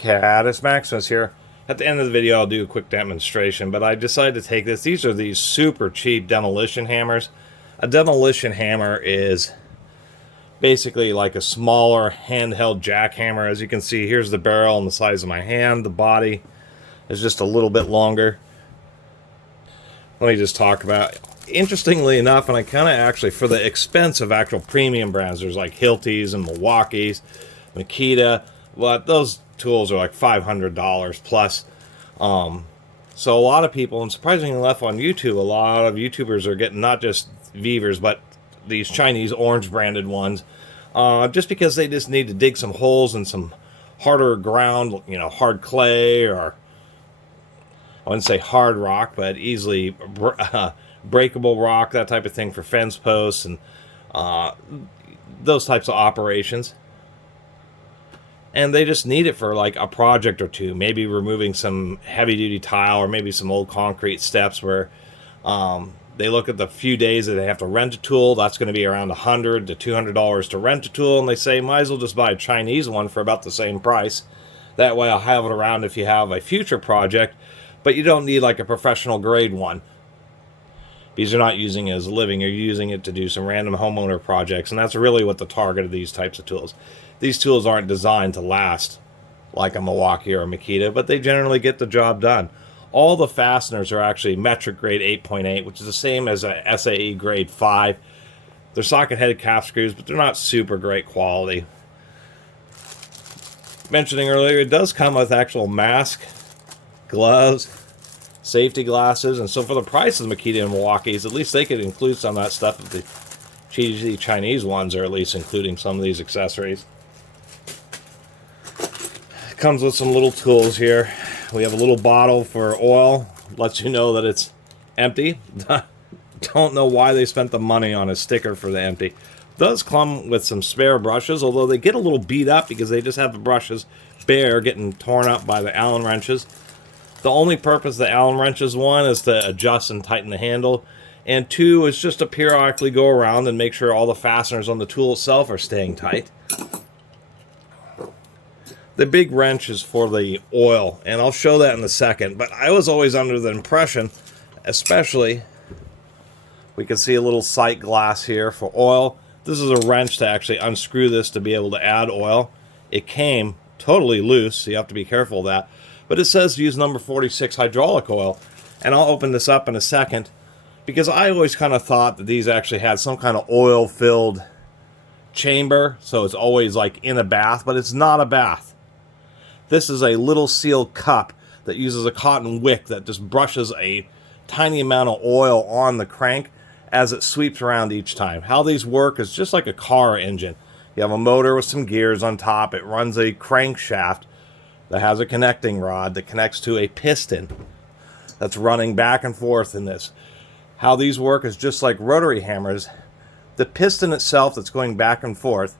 Catus Maximus here. At the end of the video, I'll do a quick demonstration, but I decided to take this. These are these super cheap demolition hammers. A demolition hammer is basically like a smaller handheld jackhammer. As you can see, here's the barrel and the size of my hand. The body is just a little bit longer. Let me just talk about, interestingly enough, and I kind of actually, for the expense of actual premium brands, there's like Hilti's and Milwaukee's, Makita, but those tools are like $500 plus. So a lot of people, and surprisingly enough on YouTube, a lot of YouTubers are getting not just Vevors, but these Chinese orange branded ones, just because they just need to dig some holes in some harder ground, you know, hard clay, or I wouldn't say hard rock, but easily breakable rock, that type of thing, for fence posts and those types of operations. And they just need it for like a project or two, maybe removing some heavy duty tile or maybe some old concrete steps where they look at the few days that they have to rent a tool. That's going to be around $100 to $200 to rent a tool, and they say might as well just buy a Chinese one for about the same price. That way I'll have it around if you have a future project, but you don't need like a professional grade one, because you're not using it as a living, you're using it to do some random homeowner projects, and that's really what the target of these types of tools. These tools aren't designed to last like a Milwaukee or a Makita, but they generally get the job done. All the fasteners are actually metric grade 8.8, which is the same as a SAE grade 5. They're socket-headed cap screws, but they're not super great quality. Mentioning earlier, it does come with actual mask, gloves, safety glasses, and so for the price of the Makita and Milwaukee's, at least they could include some of that stuff if the cheesy Chinese ones are at least including some of these accessories. It comes with some little tools here. We have a little bottle for oil, lets you know that it's empty. Don't know why they spent the money on a sticker for the empty. It does come with some spare brushes, although they get a little beat up because they just have the brushes bare, getting torn up by the Allen wrenches. The only purpose the Allen wrenches, one, is to adjust and tighten the handle, and two is just to periodically go around and make sure all the fasteners on the tool itself are staying tight. The big wrench is for the oil, and I'll show that in a second, but I was always under the impression, especially, we can see a little sight glass here for oil. This is a wrench to actually unscrew this to be able to add oil. It came totally loose, so you have to be careful of that. But it says use number 46 hydraulic oil, and I'll open this up in a second, because I always kind of thought that these actually had some kind of oil-filled chamber, so it's always like in a bath, but it's not a bath. This is a little sealed cup that uses a cotton wick that just brushes a tiny amount of oil on the crank as it sweeps around each time. How these work is just like a car engine. You have a motor with some gears on top. It runs a crankshaft that has a connecting rod that connects to a piston that's running back and forth in this. How these work is just like rotary hammers. The piston itself that's going back and forth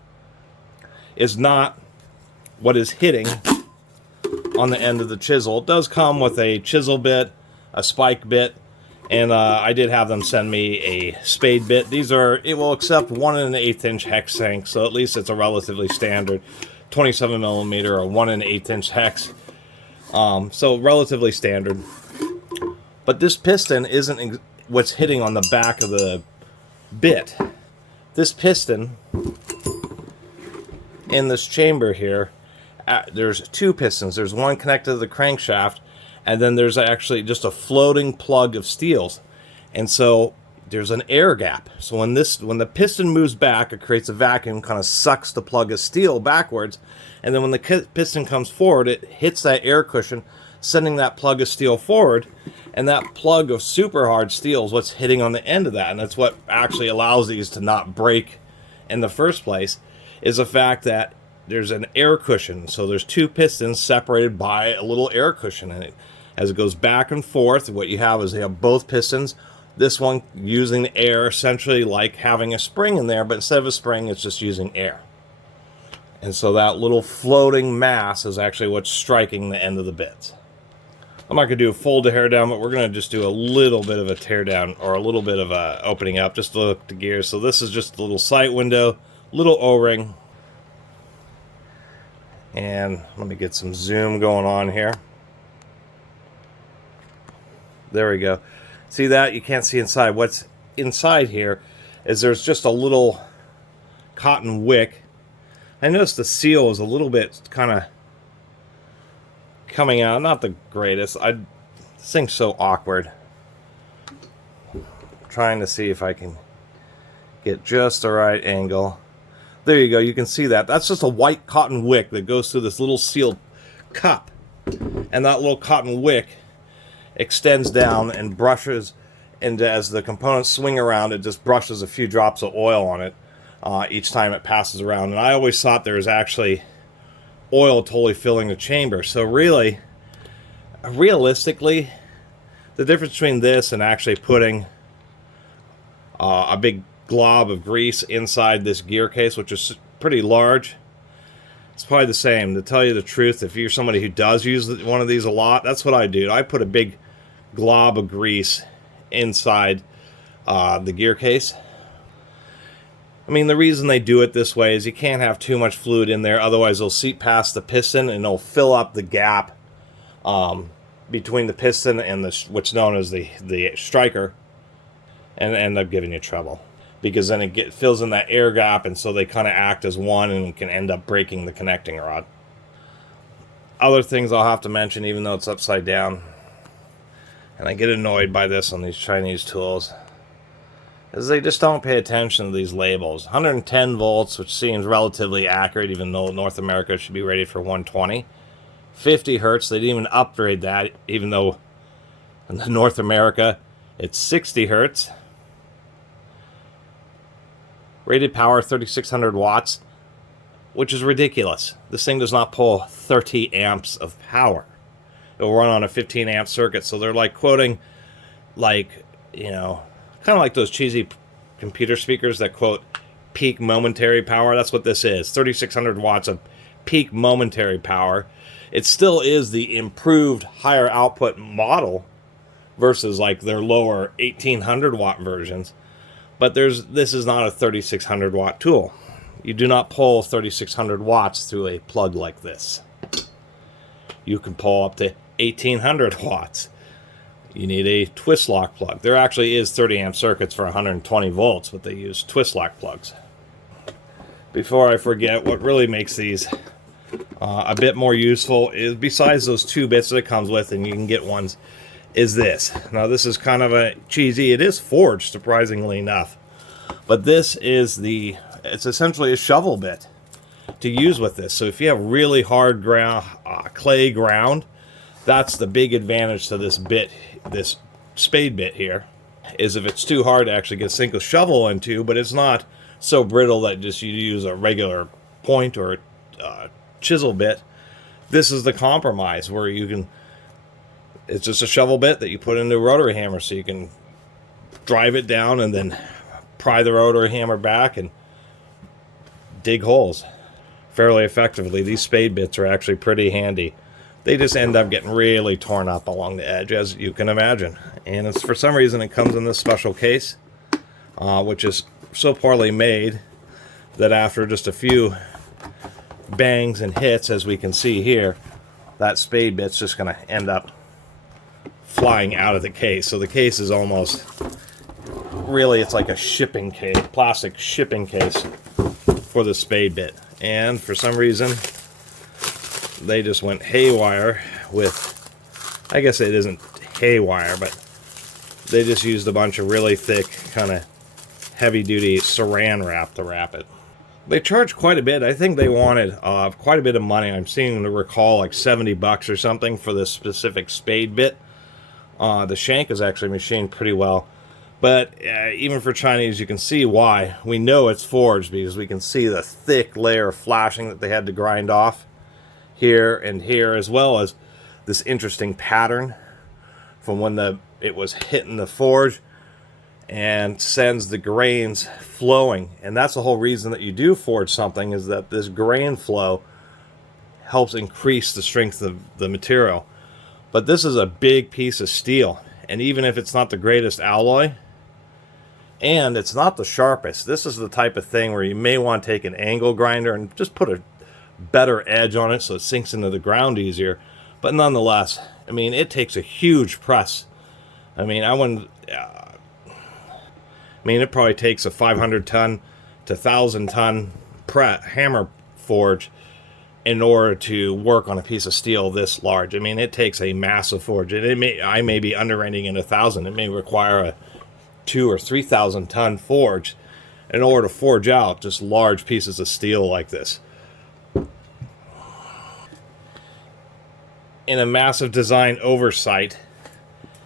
is not what is hitting on the end of the chisel. It does come with a chisel bit, a spike bit, and I did have them send me a Spade bit. These are, it will accept 1 1/8 inch hex shank, so at least it's a relatively standard 27 millimeter or 1 1/8 inch hex. So relatively standard. But this piston isn't what's hitting on the back of the bit. This piston in this chamber here, there's two pistons. There's one connected to the crankshaft, and then there's actually just a floating plug of steels. And so there's an air gap. So when the piston moves back, it creates a vacuum, kind of sucks the plug of steel backwards. And then when the piston comes forward, it hits that air cushion, sending that plug of steel forward. And that plug of super hard steel is what's hitting on the end of that. And that's what actually allows these to not break in the first place, is the fact that there's an air cushion. So there's two pistons separated by a little air cushion in it. As it goes back and forth, what you have is you have both pistons. This one using the air, essentially like having a spring in there, but instead of a spring, it's just using air. And so that little floating mass is actually what's striking the end of the bits. I'm not going to do a full tear down, but we're going to just do a little bit of a tear down, or a little bit of a opening up, just to look at the gears. So this is just a little sight window, little O-ring. And let me get some zoom going on here. There we go. See that? You can't see inside. What's inside here is there's just a little cotton wick. I noticed the seal is a little bit kind of coming out. Not the greatest. This thing's so awkward. I'm trying to see if I can get just the right angle. There you go. You can see that. That's just a white cotton wick that goes through this little sealed cup. And that little cotton wick extends down and brushes, and as the components swing around, it just brushes a few drops of oil on it each time it passes around. And I always thought there was actually oil totally filling the chamber. So really, realistically, the difference between this and actually putting a big glob of grease inside this gear case, which is pretty large, it's probably the same. To tell you the truth, if you're somebody who does use one of these a lot, that's what I do. I put a big glob of grease inside the gear case. I mean, the reason they do it this way is you can't have too much fluid in there, otherwise it'll seep past the piston and it'll fill up the gap between the piston and what's known as the striker, and end up giving you trouble, because then it fills in that air gap, and so they kind of act as one and can end up breaking the connecting rod. Other things I'll have to mention, even though it's upside down, and I get annoyed by this on these Chinese tools, is they just don't pay attention to these labels. 110 volts, which seems relatively accurate, even though North America should be rated for 120. 50 hertz, they didn't even upgrade that, even though in North America it's 60 hertz. Rated power 3600 watts, which is ridiculous. This thing does not pull 30 amps of power. It will run on a 15 amp circuit, so they're like quoting, like, you know, kind of like those cheesy computer speakers that quote peak momentary power. That's what this is. 3600 watts of peak momentary power. It still is the improved higher output model versus like their lower 1800 watt versions. But this is not a 3600 watt tool. You do not pull 3600 watts through a plug like this. You can pull up to 1800 watts. You need a twist lock plug. There actually is 30 amp circuits for 120 volts, but they use twist lock plugs. Before I forget, what really makes these a bit more useful is, besides those two bits that it comes with, and you can get ones, is this. Now this is kind of a cheesy, it is forged surprisingly enough, but this is it's essentially a shovel bit to use with this. So if you have really hard ground, clay ground, that's the big advantage to this bit, this spade bit here, is if it's too hard to actually get a single shovel into, but it's not so brittle that just you use a regular point or chisel bit. This is the compromise where you can, it's just a shovel bit that you put into a rotary hammer, so you can drive it down and then pry the rotary hammer back and dig holes fairly effectively. These spade bits are actually pretty handy. They just end up getting really torn up along the edge, as you can imagine. And it's, for some reason, it comes in this special case, which is so poorly made that after just a few bangs and hits, as we can see here, that spade bit's just going to end up flying out of the case. So the case is almost, really, it's like a shipping case, plastic shipping case for the spade bit. And for some reason, they just went haywire with, I guess it isn't haywire, but they just used a bunch of really thick, kind of heavy-duty saran wrap to wrap it. They charge quite a bit. I think they wanted quite a bit of money. I'm seeing to recall like 70 bucks or something for this specific spade bit. The shank is actually machined pretty well. But even for Chinese, you can see why. We know it's forged because we can see the thick layer of flashing that they had to grind off here and here, as well as this interesting pattern from when it was hitting the forge and sends the grains flowing. And that's the whole reason that you do forge something, is that this grain flow helps increase the strength of the material. But this is a big piece of steel, and even if it's not the greatest alloy and it's not the sharpest, this is the type of thing where you may want to take an angle grinder and just put a better edge on it so it sinks into the ground easier. But nonetheless, I mean, it takes a huge press. I mean, it probably takes a 500-ton to 1,000-ton hammer forge in order to work on a piece of steel this large. I mean, it takes a massive forge, and I may be underrating in 1,000. It may require a 2,000 or 3,000-ton forge in order to forge out just large pieces of steel like this. In a massive design oversight,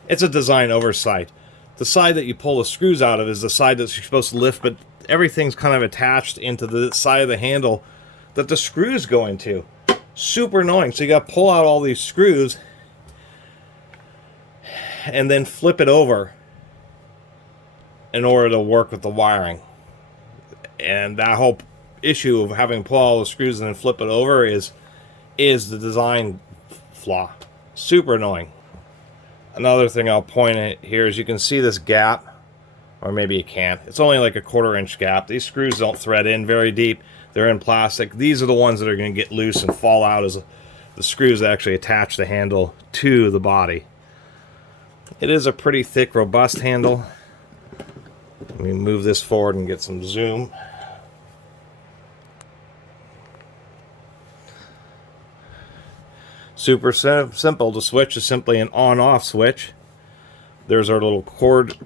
it's a design oversight. The side that you pull the screws out of is the side that you're supposed to lift, but everything's kind of attached into the side of the handle that the screws go into. Super annoying. So you got to pull out all these screws and then flip it over in order to work with the wiring. And that whole issue of having to pull all the screws and then flip it over is the design flaw. Super annoying. Another thing I'll point at here is you can see this gap, or maybe you can't. It's only like a 1/4 inch gap. These screws don't thread in very deep. They're in plastic. These are the ones that are going to get loose and fall out as the screws that actually attach the handle to the body. It is a pretty thick, robust handle. Let me move this forward and get some zoom. Super simple. The switch is simply an on-off switch. There's our little cord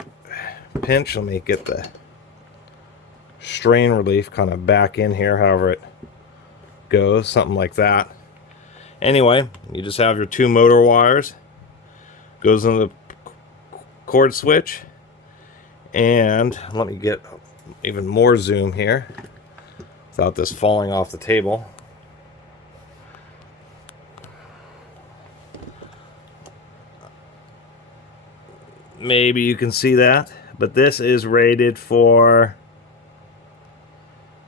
pinch. Let me get the strain relief kind of back in here, however it goes, something like that. Anyway, you just have your 2 motor wires. Goes into the cord switch. And let me get even more zoom here without this falling off the table. Maybe you can see that, but this is rated for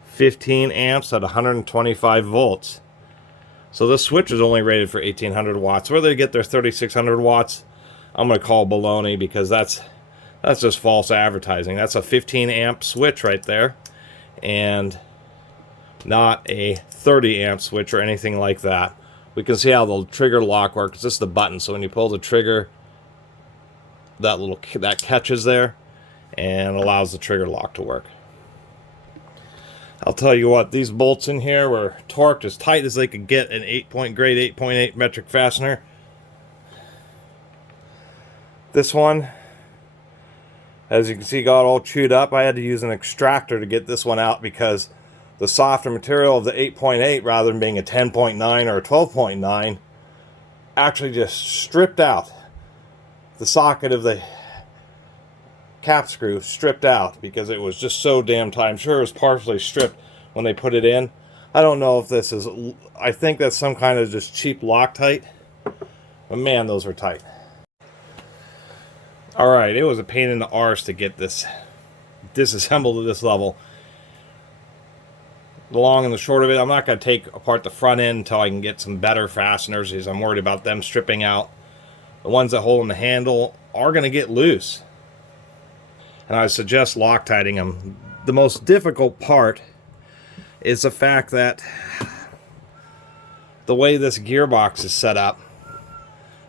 15 amps at 125 volts. So the switch is only rated for 1800 watts. Where they get their 3600 watts, I'm going to call baloney, because that's just false advertising. That's a 15 amp switch right there, and not a 30 amp switch or anything like that. We can see how the trigger lock works. This is the button, so when you pull the trigger, that catches there and allows the trigger lock to work. I'll tell you what, these bolts in here were torqued as tight as they could get an grade 8.8 metric fastener. This one, as you can see, got all chewed up. I had to use an extractor to get this one out because the softer material of the 8.8, rather than being a 10.9 or a 12.9, actually just stripped out. The socket of the cap screw stripped out because it was just so damn tight. I'm sure it was partially stripped when they put it in. I don't know if this is, I think that's some kind of just cheap Loctite, but man, those were tight. Alright, it was a pain in the arse to get this disassembled to this level. The long and the short of it, I'm not going to take apart the front end until I can get some better fasteners, because I'm worried about them stripping out. The ones that hold in the handle are going to get loose, and I suggest Loctiting them. The most difficult part is the fact that the way this gearbox is set up,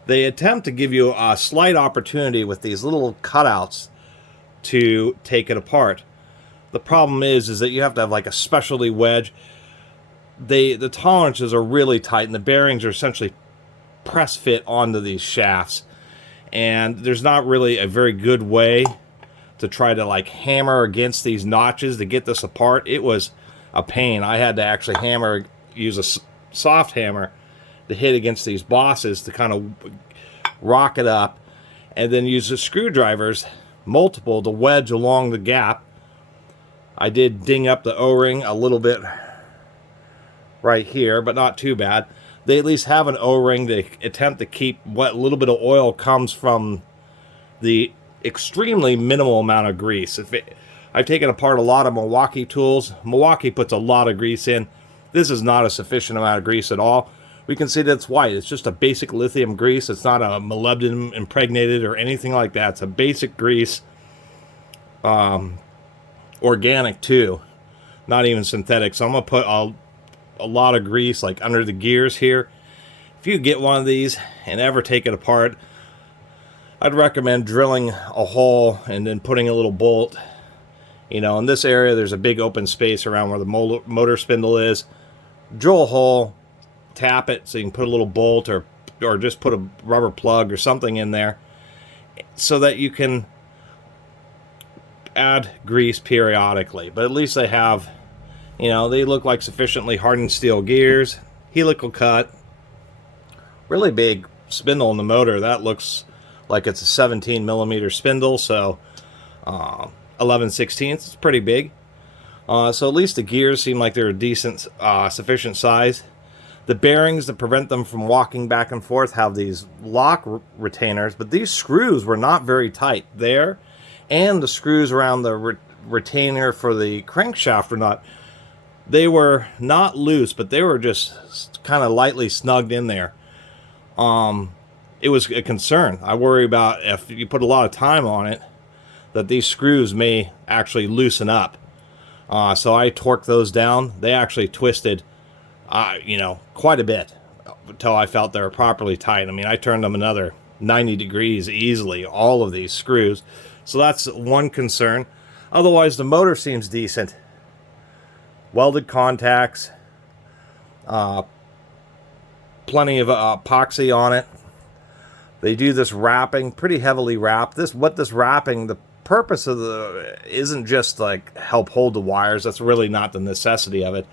they attempt to give you a slight opportunity with these little cutouts to take it apart. The problem is that you have to have like a specialty wedge. The tolerances are really tight, and the bearings are essentially press fit onto these shafts, and there's not really a very good way to try to like hammer against these notches to get this apart. It was a pain. I had to actually use a soft hammer to hit against these bosses to kind of rock it up, and then use the screwdrivers, multiple, to wedge along the gap. I did ding up the O-ring a little bit right here, but not too bad. They at least have an O-ring to attempt to keep what little bit of oil comes from the extremely minimal amount of grease. I've taken apart a lot of Milwaukee tools. Milwaukee puts a lot of grease in. This is not a sufficient amount of grease at all. We can see that it's white. It's just a basic lithium grease. It's not a molybdenum impregnated or anything like that. It's a basic grease. Organic too. Not even synthetic. So I'm going to put a lot of grease like under the gears here. If you get one of these and ever take it apart, I'd recommend drilling a hole and then putting a little bolt. You know, in this area there's a big open space around where the motor spindle is. Drill a hole, tap it so you can put a little bolt or just put a rubber plug or something in there so that you can add grease periodically. But at least they have, you know, they look like sufficiently hardened steel gears, helical cut, really big spindle in the motor. That looks like it's a 17 millimeter spindle, so 11/16. It's pretty big. So at least the gears seem like they're a decent, sufficient size. The bearings, to prevent them from walking back and forth, have these lock retainers, but these screws were not very tight there, and the screws around the retainer for the crankshaft were not. They were not loose, but they were just kind of lightly snugged in there. It was a concern. I worry about if you put a lot of time on it, that these screws may actually loosen up. So I torqued those down. They actually twisted, you know, quite a bit until I felt they were properly tight. I mean, I turned them another 90 degrees easily, all of these screws. So that's one concern. Otherwise, the motor seems decent. Welded contacts, plenty of epoxy on it. They do this wrapping, pretty heavily wrapped. This wrapping, the purpose of isn't just like help hold the wires. That's really not the necessity of it.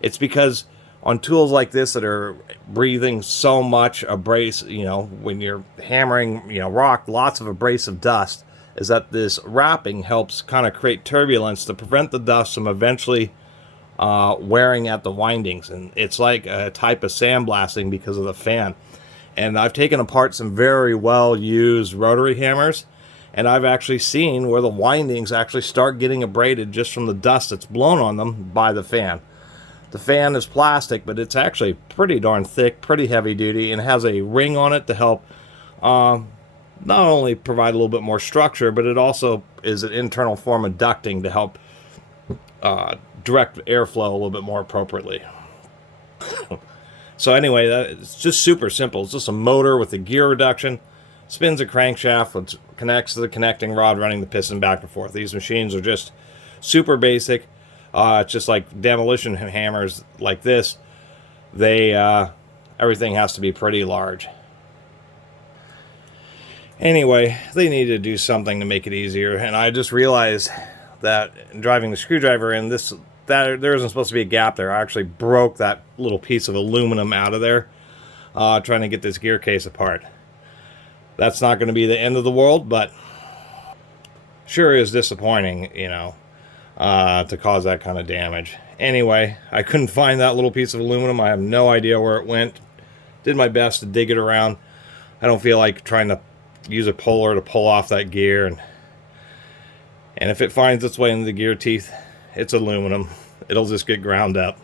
It's because on tools like this that are breathing so much abrasive, you know, when you're hammering, you know, rock, lots of abrasive dust, is that this wrapping helps kind of create turbulence to prevent the dust from eventually wearing at the windings. And it's like a type of sandblasting because of the fan. And I've taken apart some very well used rotary hammers, and I've actually seen where the windings actually start getting abraded just from the dust that's blown on them by the fan. The fan is plastic, but it's actually pretty darn thick, pretty heavy duty, and has a ring on it to help not only provide a little bit more structure, but it also is an internal form of ducting to help direct airflow a little bit more appropriately. So anyway, it's just super simple. It's just a motor with a gear reduction, spins a crankshaft, which connects to the connecting rod, running the piston back and forth. These machines are just super basic. It's just like demolition hammers like this. They everything has to be pretty large. Anyway, they need to do something to make it easier, and I just realized that in driving the screwdriver in, that there isn't supposed to be a gap there. I actually broke that little piece of aluminum out of there trying to get this gear case apart. That's not going to be the end of the world, but sure is disappointing, you know, to cause that kind of damage. Anyway, I couldn't find that little piece of aluminum. I have no idea where it went. Did my best to dig it around. I don't feel like trying to use a puller to pull off that gear, and if it finds its way into the gear teeth, it's aluminum. It'll just get ground up.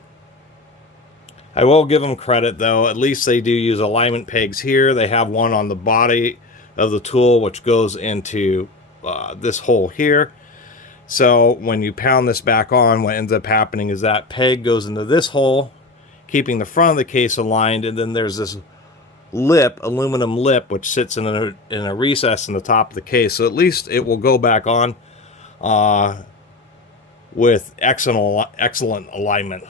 I will give them credit though. At least they do use alignment pegs here. They have one on the body of the tool which goes into this hole here. So when you pound this back on, what ends up happening is that peg goes into this hole, keeping the front of the case aligned, and then there's this lip, aluminum lip, which sits in a recess in the top of the case. So at least it will go back on with excellent alignment,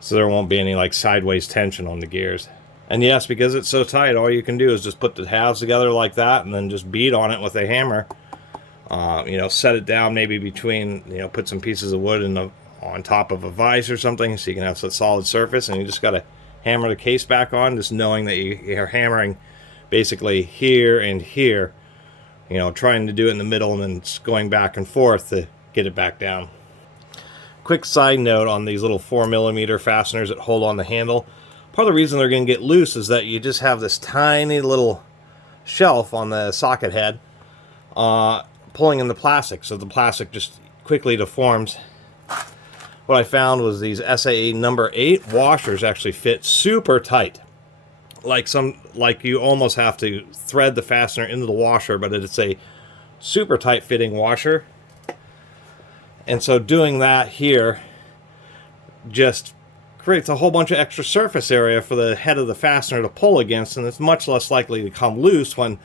so there won't be any like sideways tension on the gears. And yes, because it's so tight, all you can do is just put the halves together like that and then just beat on it with a hammer. You know, set it down maybe between, you know, put some pieces of wood on top of a vise or something so you can have a solid surface, and you just got to hammer the case back on, just knowing that you're hammering basically here and here, you know, trying to do it in the middle and then going back and forth to get it back down. Quick side note on these little 4mm fasteners that hold on the handle. Part of the reason they're going to get loose is that you just have this tiny little shelf on the socket head pulling in the plastic, so the plastic just quickly deforms. What I found was these SAE number 8 washers actually fit super tight. Like you almost have to thread the fastener into the washer, but it's a super tight fitting washer. And so doing that here just creates a whole bunch of extra surface area for the head of the fastener to pull against, and it's much less likely to come loose when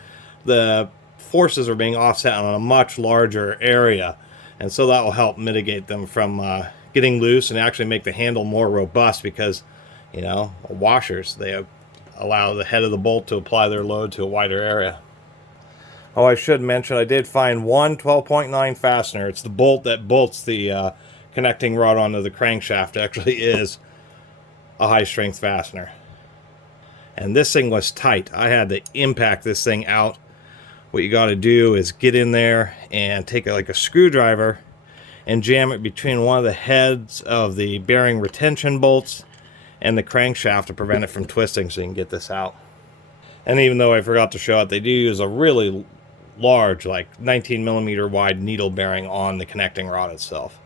the forces are being offset on a much larger area. And so that will help mitigate them from getting loose and actually make the handle more robust, because, you know, washers, they allow the head of the bolt to apply their load to a wider area. Oh, I should mention, I did find one 12.9 fastener. It's the bolt that bolts the connecting rod onto the crankshaft. It actually is a high-strength fastener. And this thing was tight. I had to impact this thing out. What you got to do is get in there and take like a screwdriver and jam it between one of the heads of the bearing retention bolts and the crankshaft to prevent it from twisting, so you can get this out. And even though I forgot to show it, they do use a really large, like 19 millimeter wide needle bearing on the connecting rod itself.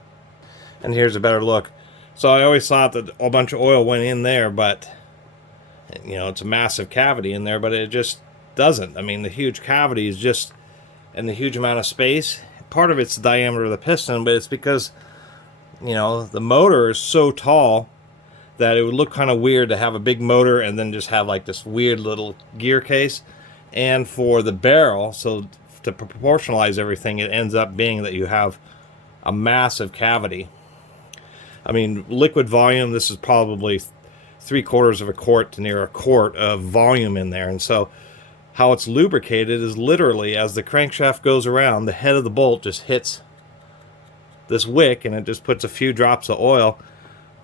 And here's a better look. So I always thought that a bunch of oil went in there, but, you know, it's a massive cavity in there, but it just doesn't. I mean, the huge cavity is just, and the huge amount of space, part of it's the diameter of the piston, but it's because, you know, the motor is so tall that it would look kind of weird to have a big motor and then just have like this weird little gear case. And for the barrel, so to proportionalize everything, it ends up being that you have a massive cavity. I mean, liquid volume, this is probably 3/4 of a quart to near a quart of volume in there. And so how it's lubricated is literally, as the crankshaft goes around, the head of the bolt just hits this wick, and it just puts a few drops of oil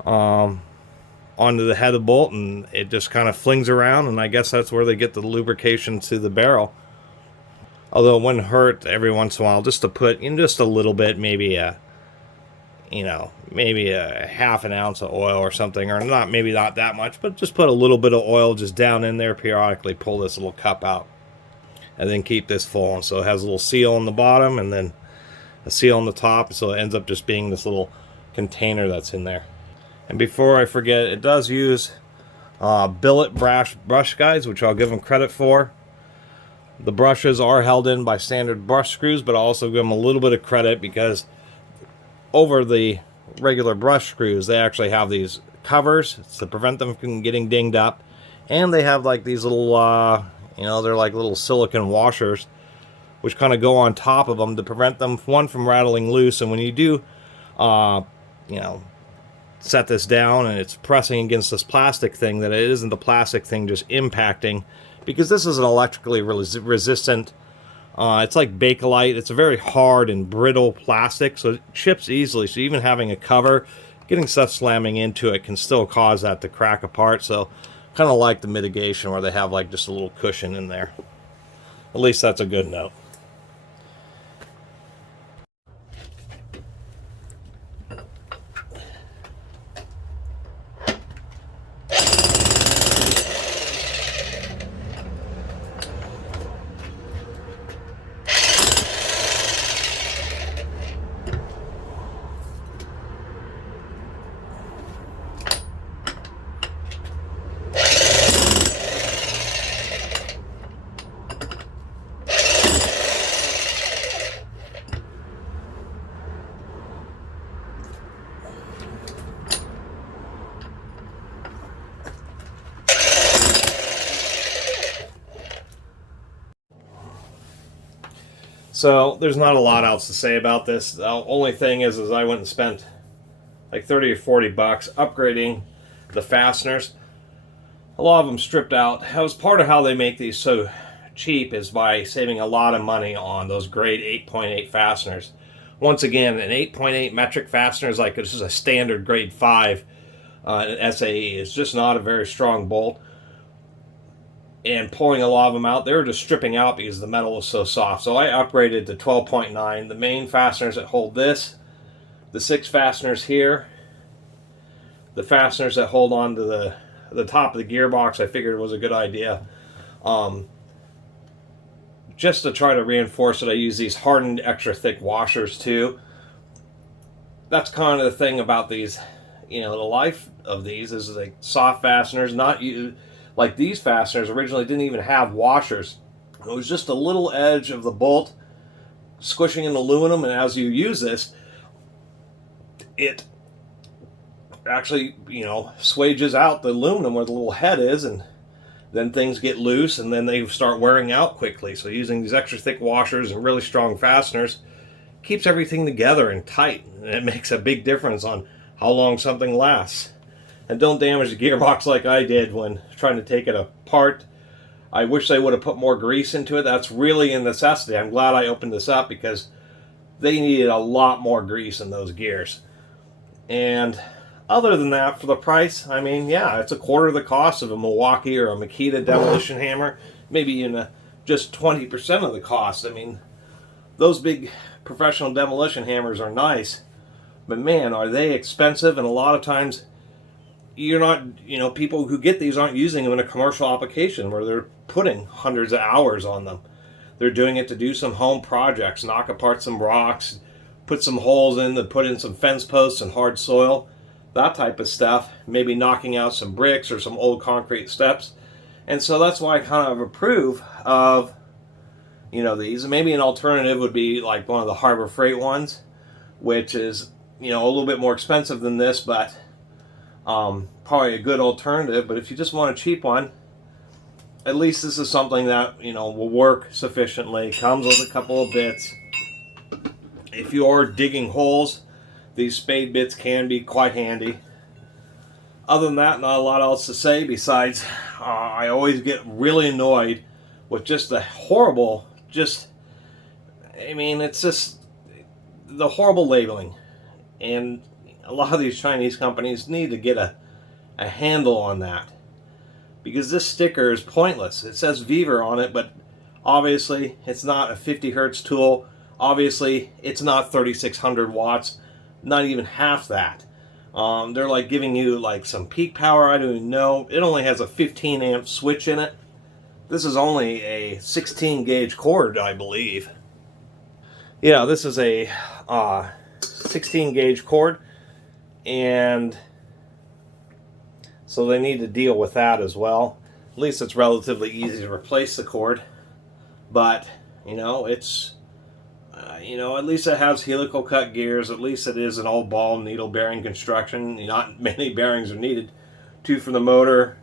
onto the head of the bolt, and it just kind of flings around, and I guess that's where they get the lubrication to the barrel. Although it wouldn't hurt every once in a while just to put in just a little bit, maybe a, you know, maybe a half an ounce of oil or something, or not, maybe not that much, but just put a little bit of oil just down in there periodically, pull this little cup out, and then keep this full. And so it has a little seal on the bottom and then a seal on the top, so it ends up just being this little container that's in there. And before I forget, it does use billet brush guides, which I'll give them credit for. The brushes are held in by standard brush screws, but I'll also give them a little bit of credit because over the regular brush screws, they actually have these covers to prevent them from getting dinged up. And they have like these little, you know, they're like little silicone washers, which kind of go on top of them to prevent them, one, from rattling loose. And when you do, you know, set this down and it's pressing against this plastic thing, that it isn't the plastic thing just impacting, because this is an electrically resistant, it's like Bakelite. It's a very hard and brittle plastic, so it chips easily. So even having a cover, getting stuff slamming into it can still cause that to crack apart. So kind of like the mitigation where they have like just a little cushion in there. At least that's a good note. So there's not a lot else to say about this. The only thing is I went and spent like 30 or 40 bucks upgrading the fasteners. A lot of them stripped out. That was part of how they make these so cheap, is by saving a lot of money on those grade 8.8 fasteners. Once again, an 8.8 metric fastener is like, this is a standard grade 5 SAE. It's just not a very strong bolt. And pulling a lot of them out, they were just stripping out because the metal was so soft. So I upgraded to 12.9. The main fasteners that hold this, the 6 fasteners here, the fasteners that hold on to the top of the gearbox, I figured was a good idea. Just to try to reinforce it, I use these hardened extra thick washers too. That's kind of the thing about these, you know, the life of these is like soft fasteners, not you. Like these fasteners originally didn't even have washers. It was just a little edge of the bolt squishing in aluminum, and as you use this, it actually, you know, swages out the aluminum where the little head is, and then things get loose, and then they start wearing out quickly. So using these extra thick washers and really strong fasteners keeps everything together and tight, and it makes a big difference on how long something lasts. And don't damage the gearbox like I did when trying to take it apart. I wish they would have put more grease into it. That's really a necessity. I'm glad I opened this up because they needed a lot more grease in those gears. And other than that, for the price, I mean, yeah, it's a quarter of the cost of a Milwaukee or a Makita demolition hammer, maybe even just 20% of the cost. I mean, those big professional demolition hammers are nice, but man, are they expensive. And a lot of times you're not, you know, people who get these aren't using them in a commercial application where they're putting hundreds of hours on them. They're doing it to do some home projects, knock apart some rocks, put some holes in, to put in some fence posts and hard soil, that type of stuff, maybe knocking out some bricks or some old concrete steps. And so that's why I kind of approve of, you know, these. Maybe an alternative would be like one of the Harbor Freight ones, which is, you know, a little bit more expensive than this, but probably a good alternative. But if you just want a cheap one, at least this is something that, you know, will work sufficiently. Comes with a couple of bits. If you are digging holes, these Spade bits can be quite handy. Other than that, not a lot else to say besides I always get really annoyed with just the horrible, I mean, it's just the horrible labeling. And a lot of these Chinese companies need to get a handle on that, because this sticker is pointless. It says Vevor on it, but obviously it's not a 50 hertz tool. Obviously it's not 3600 watts, not even half that. They're like giving you like some peak power. I don't even know. It only has a 15 amp switch in it. This is only a 16 gauge cord, I believe. Yeah, this is a 16 gauge cord, and so they need to deal with that as well. At least it's relatively easy to replace the cord, but you know, it's you know, at least it has helical cut gears. At least it is an all ball needle bearing construction. Not many bearings are needed. 2 for the motor,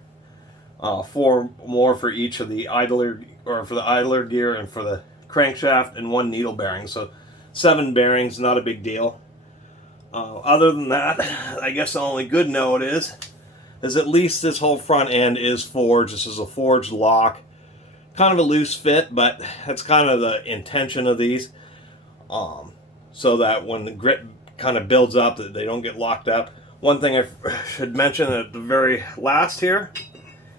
4 more for each of the idler, or for the idler gear and for the crankshaft, and 1 needle bearing. So 7 bearings, not a big deal. Other than that, I guess the only good note is at least this whole front end is forged. This is a forged lock. Kind of a loose fit, but that's kind of the intention of these. So that when the grit kind of builds up, that they don't get locked up. One thing I should mention at the very last here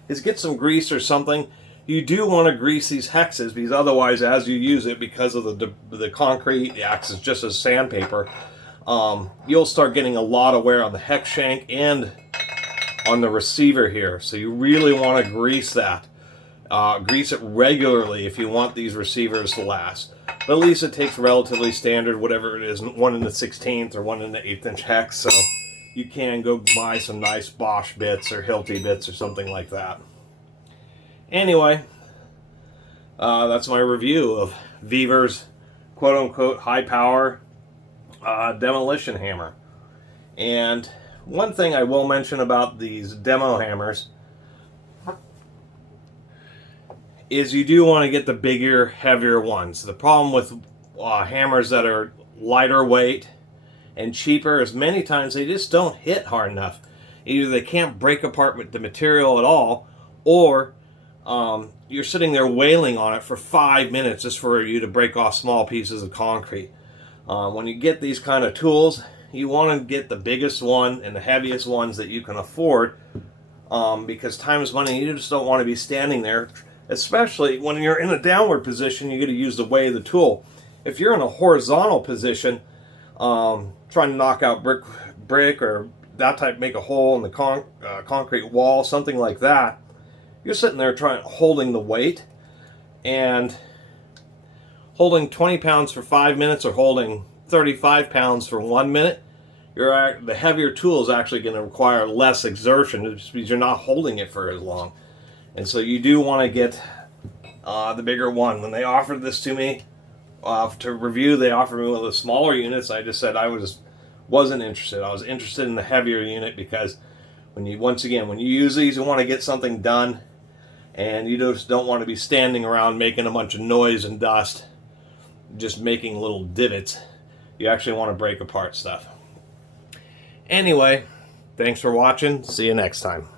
is get some grease or something. You do want to grease these hexes, because otherwise, as you use it, because of the concrete acts as just as sandpaper, you'll start getting a lot of wear on the hex shank and on the receiver here. So you really want to grease that. Grease it regularly if you want these receivers to last. But at least it takes relatively standard, whatever it is, 1 in the 16th or 1 in the 1/8 inch hex. So you can go buy some nice Bosch bits or Hilti bits or something like that. Anyway, that's my review of Vevor's quote-unquote high-power demolition hammer. And one thing I will mention about these demo hammers is you do want to get the bigger, heavier ones. The problem with hammers that are lighter weight and cheaper is many times they just don't hit hard enough. Either they can't break apart the material at all, or you're sitting there wailing on it for 5 minutes just for you to break off small pieces of concrete. When you get these kind of tools, you want to get the biggest one and the heaviest ones that you can afford, because time is money. You just don't want to be standing there, especially when you're in a downward position. You got to use the weight of the tool. If you're in a horizontal position, trying to knock out brick or that type, make a hole in the concrete wall, something like that, you're sitting there holding the weight, and holding 20 pounds for 5 minutes or holding 35 pounds for 1 minute, the heavier tool is actually going to require less exertion, just because you're not holding it for as long. And so you do want to get the bigger one. When they offered this to me to review, they offered me one of the smaller units. I just said I was Wasn't interested. I was interested in the heavier unit because when you, once again, when you use these, you want to get something done, and you just don't want to be standing around making a bunch of noise and dust, just making little divots. You actually want to break apart stuff. Anyway, thanks for watching. See you next time.